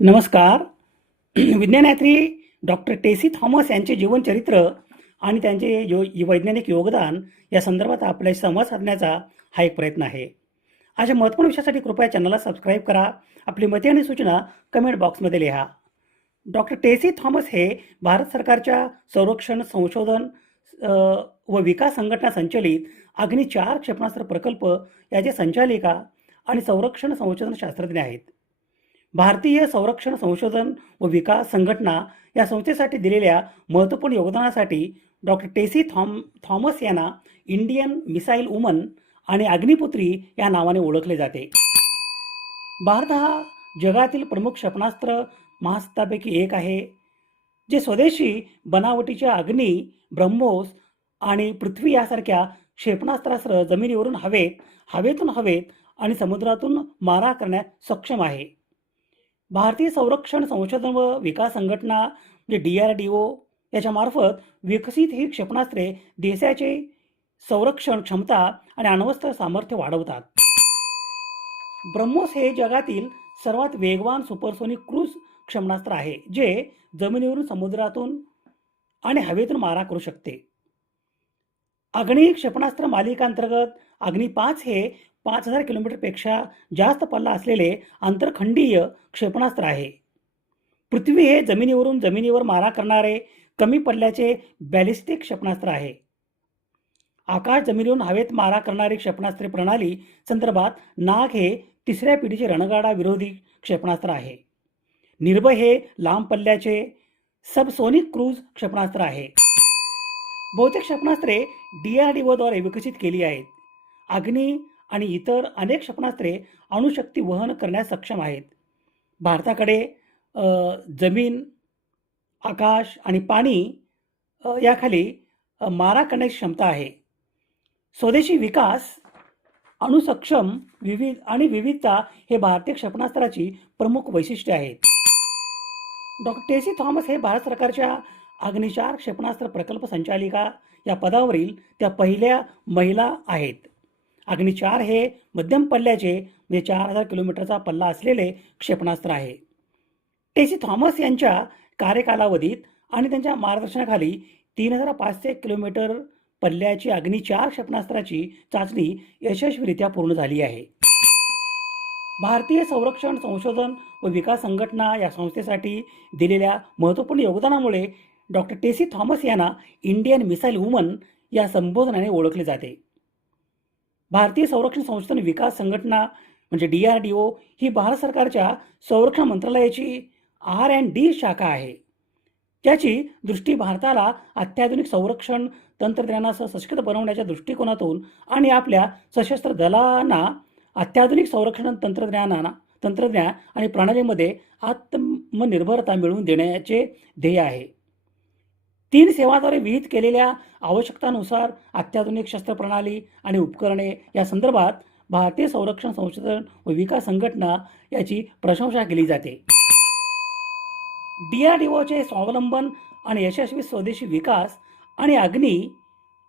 नमस्कार. विज्ञानयात्री डॉक्टर टेसी थॉमस यांचे जीवनचरित्र आणि त्यांचे वैज्ञानिक योगदान या संदर्भात आपल्याशी संवाद साधण्याचा हा एक प्रयत्न आहे. अशा महत्त्वपूर्ण विषयासाठी कृपया चॅनलला सबस्क्राईब करा. आपली मते आणि सूचना कमेंट बॉक्समध्ये लिहा. डॉक्टर टेसी थॉमस हे भारत सरकारच्या संरक्षण संशोधन व विकास संघटना संचलित अग्नि-4 क्षेपणास्त्र प्रकल्प याचे संचालिका आणि संरक्षण संशोधन शास्त्रज्ञ आहेत. भारतीय संरक्षण संशोधन व विकास संघटना या संस्थेसाठी दिलेल्या महत्त्वपूर्ण योगदानासाठी डॉक्टर टेसी थॉमस यांना इंडियन मिसाईल वुमन आणि अग्निपुत्री या नावाने ओळखले जाते. भारत हा जगातील प्रमुख क्षेपणास्त्र महासत्तांपैकी एक आहे, जे स्वदेशी बनावटीच्या अग्नी, ब्रह्मोस आणि पृथ्वी यासारख्या क्षेपणास्त्रास्त्र जमिनीवरून हवेत, हवेतून हवेत आणि समुद्रातून मारा करण्यास सक्षम आहे. भारतीय संरक्षण संशोधन व विकास संघटना म्हणजे DRDO याच्यामार्फत विकसित ही क्षेपणास्त्रे देशाचे संरक्षण क्षमता आणि अण्वस्त्र सामर्थ्य वाढवतात. ब्रह्मोस हे जगातील सर्वात वेगवान सुपरसोनिक क्रूझ क्षेपणास्त्र आहे, जे जमिनीवरून, समुद्रातून आणि हवेतून मारा करू शकते. अग्नि क्षेपणास्त्र मालिकांतर्गत अग्नि-5 हे 5000 किलोमीटरपेक्षा जास्त पल्ला असलेले आंतरखंडीय क्षेपणास्त्र आहे. पृथ्वी हे जमिनीवर मारा करणारे कमी पल्ल्याचे बॅलिस्टिक क्षेपणास्त्र आहे. आकाश जमिनीवरून हवेत मारा करणारी क्षेपणास्त्रे प्रणाली संदर्भात नाग हे 3ऱ्या पिढीचे रणगाडा विरोधी क्षेपणास्त्र आहे. निर्भय हे लांब पल्ल्याचे सबसोनिक क्रूझ क्षेपणास्त्र आहे. बहुतेक क्षेपणास्त्रे DRDO द्वारे विकसित केली आहेत. अग्नी आणि इतर अनेक क्षेपणास्त्रे अणुशक्ती वहन करण्यास सक्षम आहेत. भारताकडे जमीन, आकाश आणि पाणी याखाली मारा करण्याची क्षमता आहे. स्वदेशी विकास, अणुसक्षम विविधता हे भारतीय क्षेपणास्त्राची प्रमुख वैशिष्ट्ये आहेत. डॉक्टर टेसी थॉमस हे भारत सरकारच्या अग्नि-4 क्षेपणास्त्र प्रकल्प संचालिका या पदावरील त्या पहिल्या महिला आहेत. अग्नि-4 हे मध्यम पल्ल्याचे म्हणजे 4000 किलोमीटरचा पल्ला असलेले क्षेपणास्त्र आहे. टेसी थॉमस यांच्या कार्यकालावधीत आणि त्यांच्या मार्गदर्शनाखाली 3500 किलोमीटर पल्ल्याची अग्नि-4 क्षेपणास्त्राची चाचणी यशस्वीरित्या पूर्ण झाली आहे. भारतीय संरक्षण संशोधन व विकास संघटना या संस्थेसाठी दिलेल्या महत्त्वपूर्ण योगदानामुळे डॉक्टर टेसी थॉमस यांना इंडियन मिसाईल वुमन या संबोधनाने ओळखले जाते. भारतीय संरक्षण संशोधन विकास संघटना म्हणजे DRDO ही भारत सरकारच्या संरक्षण मंत्रालयाची R&D शाखा आहे, ज्याची दृष्टी भारताला अत्याधुनिक संरक्षण तंत्रज्ञानासह सशक्त बनवण्याच्या दृष्टिकोनातून आणि आपल्या सशस्त्र दलांना अत्याधुनिक संरक्षण तंत्रज्ञान आणि प्रणालीमध्ये आत्मनिर्भरता मिळवून देण्याचे ध्येय आहे. 3 सेवांद्वारे विहित केलेल्या आवश्यकतानुसार अत्याधुनिक शस्त्र प्रणाली आणि उपकरणे या संदर्भात भारतीय संरक्षण संशोधन व विकास संघटना याची प्रशंसा केली जाते. DRDOचे स्वावलंबन आणि यशस्वी स्वदेशी विकास आणि अग्नी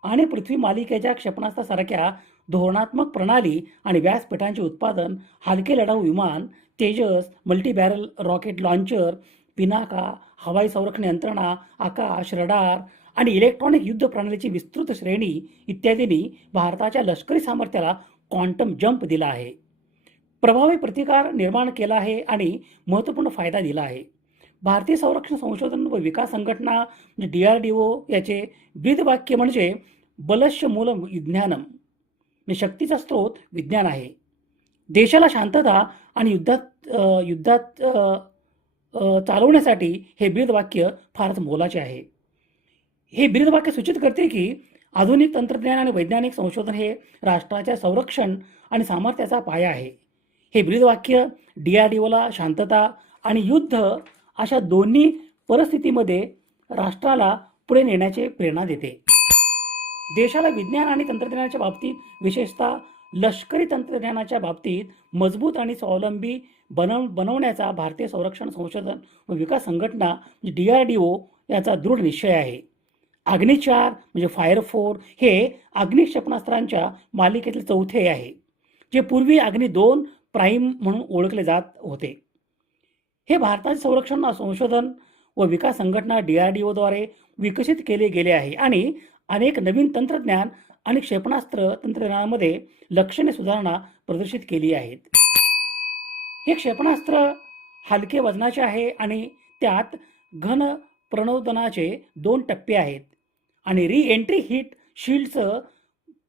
आणि पृथ्वी मालिकेच्या क्षेपणास्त्रासारख्या धोरणात्मक प्रणाली आणि व्यासपीठांचे उत्पादन, हलके लढाऊ विमान, तेजस, मल्टीबॅरल रॉकेट लॉन्चर, पिनाका, हवाई संरक्षण यंत्रणा, आकाश, रडार आणि इलेक्ट्रॉनिक युद्ध प्रणालीची विस्तृत श्रेणी इत्यादींनी भारताच्या लष्करी सामर्थ्याला क्वांटम जंप दिला आहे, प्रभावी प्रतिकार निर्माण केला आहे आणि महत्त्वपूर्ण फायदा दिला आहे. भारतीय संरक्षण संशोधन व विकास संघटना म्हणजे DRDO याचे ब्रीदवाक्य म्हणजे बलस्य मूलम विज्ञानम, म्हणजे शक्तीचा स्रोत विज्ञान आहे. देशाला शांतता आणि युद्धात चालवण्यासाठी हे ब्रीदवाक्य फारच मोलाचे आहे. हे ब्रीदवाक्य सूचित करते की आधुनिक तंत्रज्ञान आणि वैज्ञानिक संशोधन हे राष्ट्राच्या संरक्षण आणि सामर्थ्याचा पाया आहे. हे ब्रीदवाक्य DRDOला शांतता आणि युद्ध अशा दोन्ही परिस्थितीमध्ये राष्ट्राला पुढे नेण्याची प्रेरणा देते. देशाला विज्ञान आणि तंत्रज्ञानाच्या बाबतीत, विशेषतः लष्करी तंत्रज्ञानाच्या बाबतीत मजबूत आणि स्वावलंबी बनवण्याचा भारतीय संरक्षण संशोधन व विकास संघटना DRDO याचा दृढ निश्चय आहे. अग्नि-4 म्हणजे फायर 4 हे अग्नि क्षेपणास्त्रांच्या मालिकेतील चौथे आहे, जे पूर्वी अग्नि-2 प्राईम म्हणून ओळखले जात होते. हे भारताचे संरक्षण संशोधन व विकास संघटना DRDOद्वारे विकसित केले गेले आहे आणि अनेक नवीन तंत्रज्ञान आणि क्षेपणास्त्र तंत्रज्ञानामध्ये लक्षणीय सुधारणा प्रदर्शित केली आहेत. हे क्षेपणास्त्र हलके वजनाचे आहे आणि त्यात घन प्रणोदनाचे 2 टप्पे आहेत आणि री एंट्री हीट शील्डचं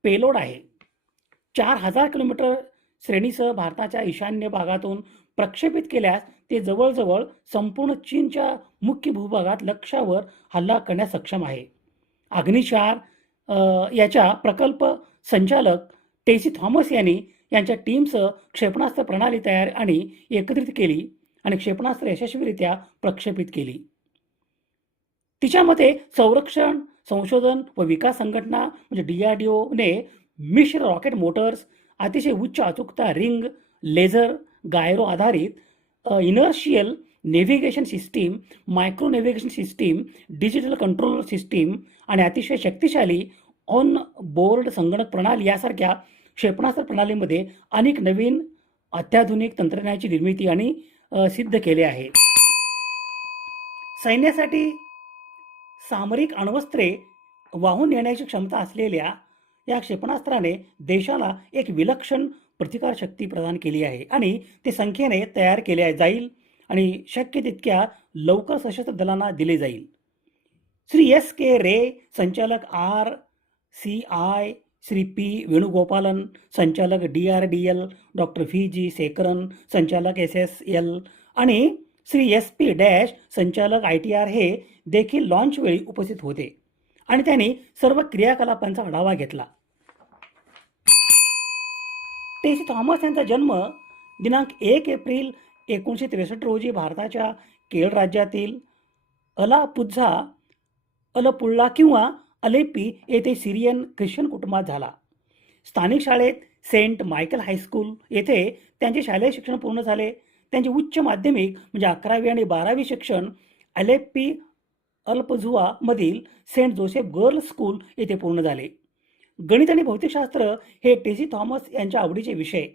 पेलोड आहे. 4000 किलोमीटर श्रेणीसह भारताच्या ईशान्य भागातून प्रक्षेपित केल्यास ते जवळजवळ संपूर्ण चीनच्या मुख्य भूभागात लक्ष्यावर हल्ला करण्यास सक्षम आहे. अग्नी 4 याच्या प्रकल्प संचालक टेसी थॉमस यांनी यांच्या टीमसह क्षेपणास्त्र प्रणाली तयार आणि एकत्रित केली आणि क्षेपणास्त्र यशस्वीरित्या प्रक्षेपित केली. तिच्यामध्ये संरक्षण संशोधन व विकास संघटना म्हणजे DRDOने मिश्र रॉकेट मोटर्स, अतिशय उच्च अचूकता रिंग, लेझर, गायरो आधारित inertial navigation system, micro navigation system, digital control system आणि अतिशय शक्तिशाली ऑन बोर्ड संगणक प्रणाली यासारख्या क्षेपणास्त्र प्रणालीमध्ये अनेक नवीन अत्याधुनिक तंत्रज्ञानाची निर्मिती आणि सिद्ध केले आहे. सैन्यासाठी सामरिक अण्वस्त्रे वाहून नेण्याची क्षमता असलेल्या या क्षेपणास्त्राने देशाला एक विलक्षण प्रतिकारशक्ती प्रदान केली आहे आणि ते संख्येने तयार केले जाईल आणि शक्य तितक्या लवकर सशस्त्र दलांना दिले जाईल. श्री S.K. रे, संचालक RCI, श्री P. वेणुगोपालन, संचालक DRDL, डॉक्टर V.G. शेखरन, संचालक SSL आणि श्री SP डॅश, संचालक ITR हे देखील लॉन्च वेळी उपस्थित होते आणि त्यांनी सर्व क्रियाकलापांचा आढावा घेतला. टेसी थॉमस यांचा जन्म दिनांक 1 एप्रिल 1963 रोजी भारताच्या केरळ राज्यातील अलापुझा, अलपुळा किंवा अलेप्पी येथे सिरियन ख्रिश्चन कुटुंबात झाला. स्थानिक शाळेत सेंट मायकल हायस्कूल येथे त्यांचे शालेय शिक्षण पूर्ण झाले. त्यांचे उच्च माध्यमिक म्हणजे 11वी आणि 12वी शिक्षण अलेप्पी अल्पझुआ मधील सेंट जोसेफ गर्ल्स स्कूल येथे पूर्ण झाले. गणित आणि भौतिकशास्त्र हे टेसी थॉमस यांच्या आवडीचे विषय.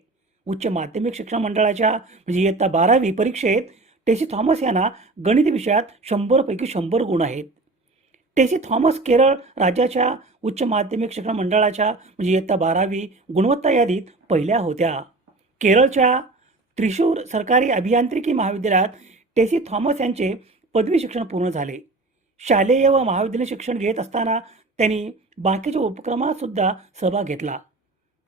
उच्च माध्यमिक शिक्षण मंडळाच्या म्हणजे इयत्ता 12वी परीक्षेत टेसी थॉमस यांना गणित विषयात 100 पैकी 100 गुण आहेत. टेसी थॉमस केरळ राज्याच्या उच्च माध्यमिक शिक्षण मंडळाच्या म्हणजे इयत्ता 12वी गुणवत्ता यादीत पहिल्या होत्या. केरळच्या त्रिशूर सरकारी अभियांत्रिकी महाविद्यालयात टेसी थॉमस यांचे पदवी शिक्षण पूर्ण झाले. शालेय व महाविद्यालयीन शिक्षण घेत असताना त्यांनी बाकीच्या उपक्रमात सुद्धा सहभाग घेतला.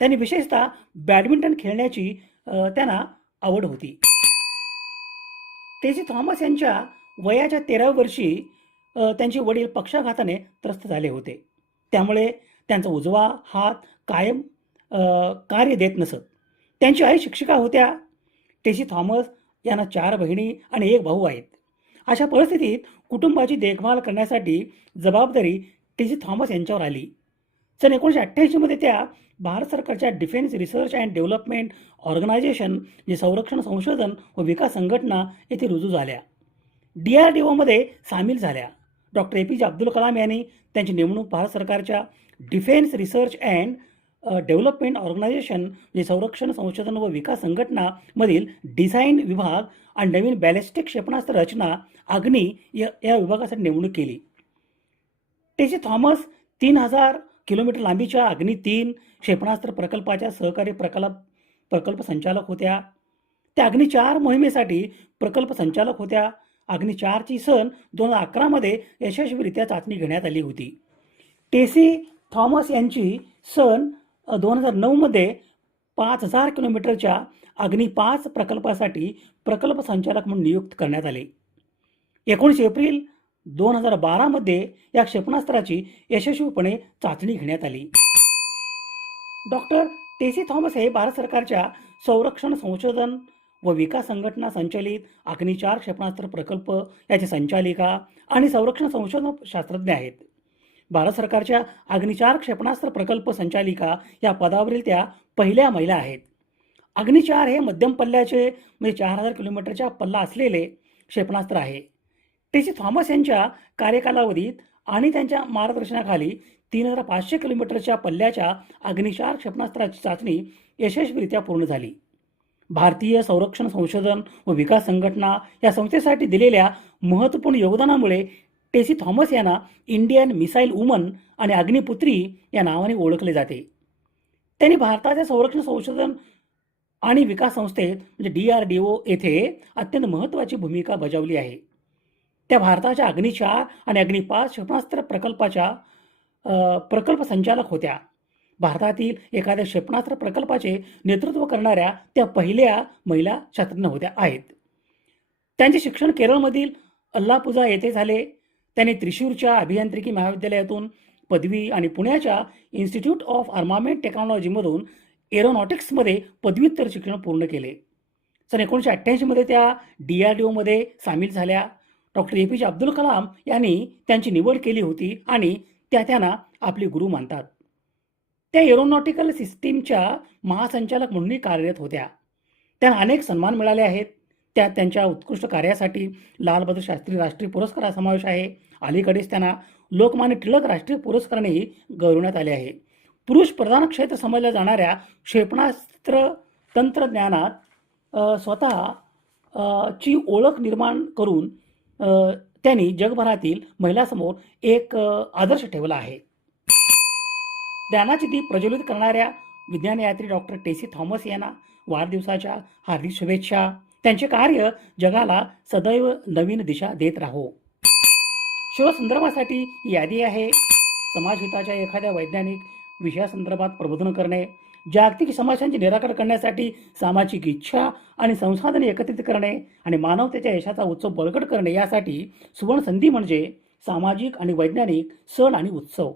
त्यांनी विशेषतः बॅडमिंटन खेळण्याची त्यांना आवड होती. टेसी थॉमस यांच्या वयाच्या 13व्या वर्षी त्यांचे वडील पक्षाघाताने त्रस्त झाले होते. त्यामुळे त्यांचा उजवा हात कायम कार्य देत नसत. त्यांची आई शिक्षिका होत्या. टेसी थॉमस यांना 4 बहिणी आणि 1 भाऊ आहेत. अशा परिस्थितीत कुटुंबाची देखभाल करण्यासाठी जबाबदारी टेसी थॉमस यांच्यावर आली. सन 1988 मध्ये त्या भारत सरकारच्या defence research and development organisation म्हणजे संरक्षण संशोधन व विकास संघटना येथे रुजू झाल्या. DRDOमध्ये सामील झाल्या. डॉक्टर APJ अब्दुल कलाम यांनी त्यांची नेमणूक भारत सरकारच्या defence research and development organisation म्हणजे संरक्षण संशोधन व विकास संघटना मधील डिझाईन विभाग आणि नवीन बॅलिस्टिक क्षेपणास्त्र रचना अग्नी या विभागासाठी नेमणूक केली. टेसी थॉमस 3000 किलोमीटर लांबीच्या अग्नी 3 क्षेपणास्त्र प्रकल्पाच्या सहकारी प्रकल्प संचालक होत्या. त्या अग्नी 4 मोहिमेसाठी प्रकल्प संचालक होत्या. अग्नी 4ची सन 2011 मध्ये यशस्वीरित्या चाचणी घेण्यात आली होती. टेसी थॉमस यांची सन 2009 मध्ये 5000 किलोमीटरच्या अग्नी 5 प्रकल्पासाठी प्रकल्प संचालक म्हणून नियुक्त करण्यात आले. 19 एप्रिल 2012 मध्ये या क्षेपणास्त्राची यशस्वीपणे चाचणी घेण्यात आली. डॉक्टर टेसी थॉमस हे भारत सरकारच्या संरक्षण संशोधन व विकास संघटना संचलित अग्नी 4 क्षेपणास्त्र प्रकल्प याचे संचालिका आणि संरक्षण संशोधन शास्त्रज्ञ आहेत. भारत सरकारच्या अग्नी 4 क्षेपणास्त्र प्रकल्प संचालिका या पदावरील त्या पहिल्या महिला आहेत. अग्नी 4 हे मध्यम पल्ल्याचे म्हणजे 4000 किलोमीटरचा पल्ला असलेले क्षेपणास्त्र आहे. टेसी थॉमस यांच्या कार्यकालावधीत आणि त्यांच्या मार्गदर्शनाखाली 3500 किलोमीटरच्या पल्ल्याच्या अग्नी 4 क्षेपणास्त्राची चाचणी यशस्वीरित्या पूर्ण झाली. भारतीय संरक्षण संशोधन व विकास संघटना या संस्थेसाठी दिलेल्या महत्त्वपूर्ण योगदानामुळे टेसी थॉमस यांना इंडियन मिसाईल वुमन आणि अग्निपुत्री या नावाने ओळखले जाते. त्यांनी भारताच्या संरक्षण संशोधन आणि विकास संस्थेत म्हणजे DRDO येथे अत्यंत महत्त्वाची भूमिका बजावली आहे. त्या भारताच्या अग्नि-4 आणि अग्नि-5 क्षेपणास्त्र प्रकल्पाच्या प्रकल्प संचालक होत्या. भारतातील एखाद्या क्षेपणास्त्र प्रकल्पाचे नेतृत्व करणाऱ्या त्या पहिल्या महिला शास्त्रज्ञ आहेत. त्यांचे शिक्षण केरळमधील अल्लापुझा येथे झाले. त्यांनी त्रिशूरच्या अभियांत्रिकी महाविद्यालयातून पदवी आणि पुण्याच्या इन्स्टिट्यूट ऑफ आर्मामेंट टेक्नॉलॉजीमधून एरोनॉटिक्समध्ये पदव्युत्तर शिक्षण पूर्ण केले. सन 1988 मध्ये त्या DRDOमध्ये सामील झाल्या. डॉक्टर APJ अब्दुल कलाम यांनी त्यांची निवड केली होती आणि त्यांना आपले गुरु मानतात. त्या एरोनॉटिकल सिस्टीमच्या महासंचालक म्हणूनही कार्यरत होत्या. त्यांना अनेक सन्मान मिळाले आहेत. त्यात त्यांच्या उत्कृष्ट कार्यासाठी लाल बहादूर शास्त्री राष्ट्रीय पुरस्कार समावेश आहे. अलीकडेच त्यांना लोकमान्य टिळक राष्ट्रीय पुरस्कारानेही गौरवण्यात आले आहे. पुरुष प्रधान क्षेत्र समजल्या जाणाऱ्या क्षेपणास्त्र तंत्रज्ञानात स्वतःची ओळख निर्माण करून त्यांनी जगभरातील महिलांसमोर एक आदर्श ठेवला आहे. ज्ञानाची दीप प्रज्वलित करणाऱ्या विज्ञान यात्री डॉक्टर टेसी थॉमस यांना वाढदिवसाच्या हार्दिक शुभेच्छा. त्यांचे कार्य जगाला सदैव नवीन दिशा देत राहो. शोधसंदर्भासाठी ही यादी आहे. समाजहिताच्या एखाद्या वैज्ञानिक विषयासंदर्भात प्रबोधन करणे, जागतिक समस्यांचे निराकरण करण्यासाठी सामाजिक इच्छा आणि संसाधने एकत्रित करणे आणि मानवतेच्या यशाचा उत्सव बळकट करणे यासाठी सुवर्ण संधी म्हणजे सामाजिक आणि वैज्ञानिक सण आणि उत्सव.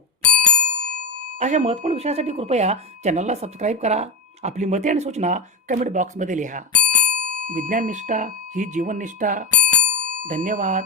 अशा महत्त्वपूर्ण विषयासाठी कृपया चॅनलला सबस्क्राईब करा. आपली मते आणि सूचना कमेंट बॉक्समध्ये लिहा. विज्ञान निष्ठा ही जीवन निष्ठा. धन्यवाद.